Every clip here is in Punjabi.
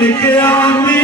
निकया में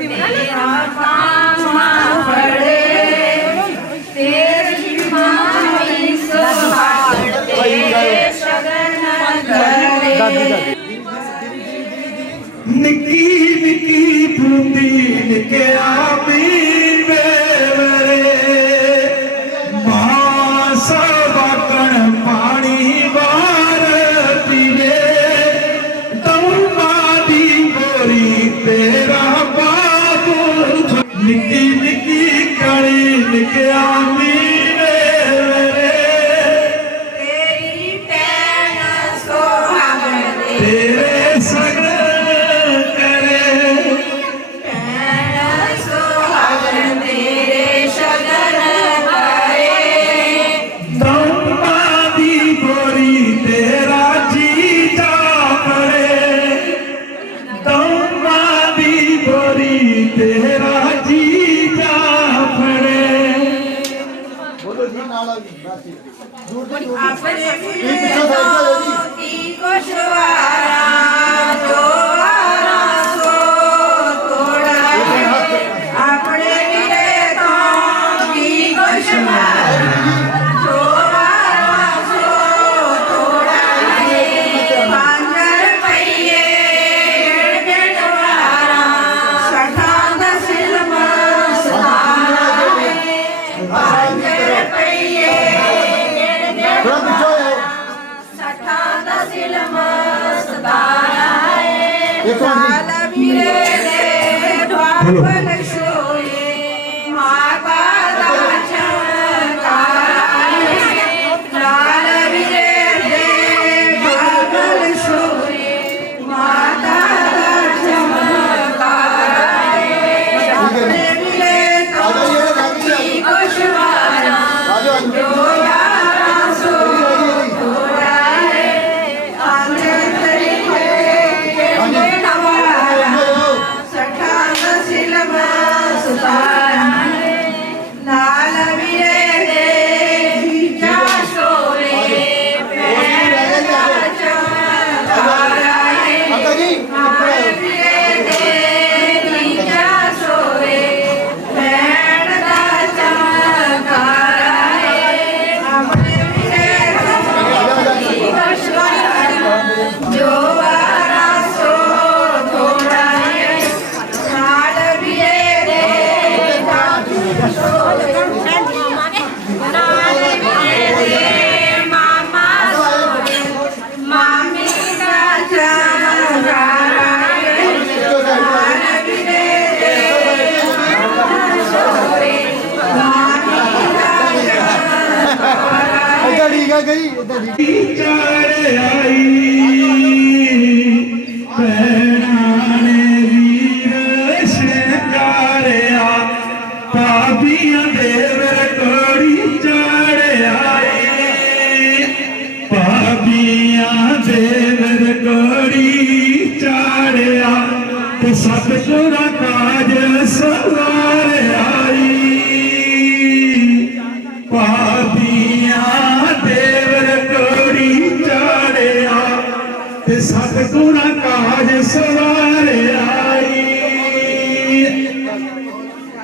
我们是祖国的花朵。ਠੀਕ ਹੈ ਗਈ, ਇਦਾਂ ਠੀਕ ਚਾਰ ਆਈ ਪੈਣਾ ਨੇ ਵੀਰ ਸ਼ਿੰਗਾਰਿਆ ਪਾਪੀਆਂ ਦੇ ਵਰਕੜੀ ਚਾਰ ਆਈ ਪਾਪੀਆਂ ਦੇ ਵਰਕੜੀ ਚਾੜਿਆ ਤੇ ਸਤਿਗੁਰਾਂ ਕਾਜ ਸਵਾਰ ਆਈ। ਪਾ ਕਤੂਰਾ ਕਾਜ ਸਵਾਰ ਆਈ।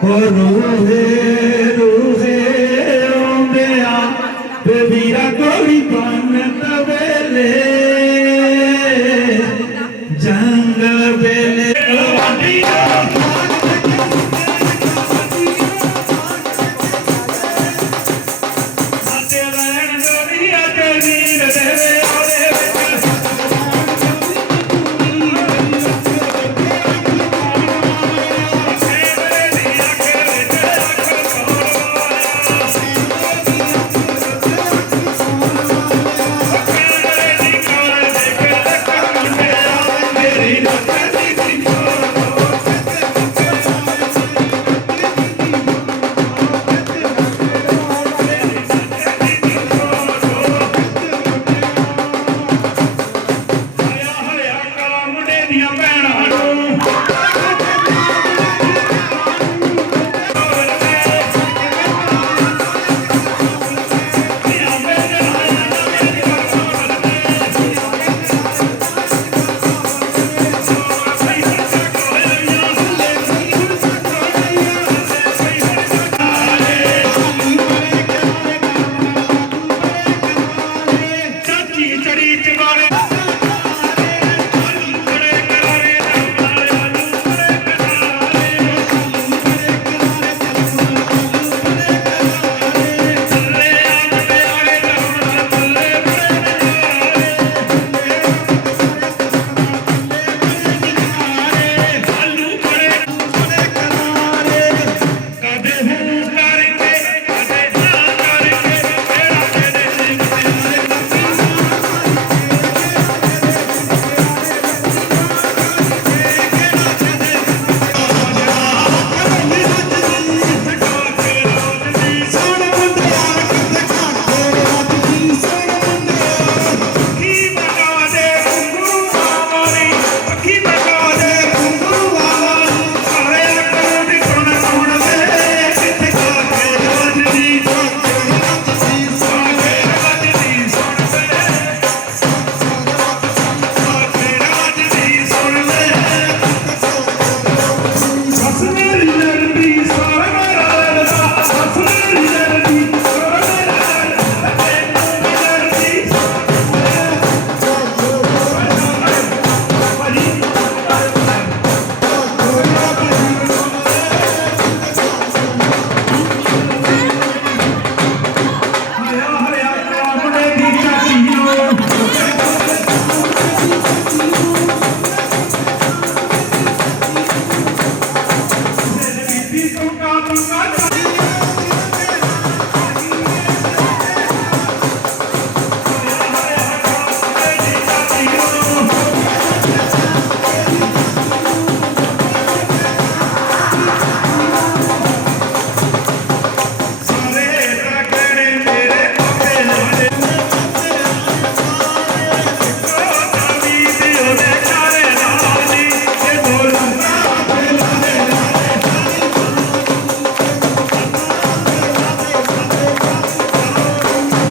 ਹੋ ਰੂਹੇ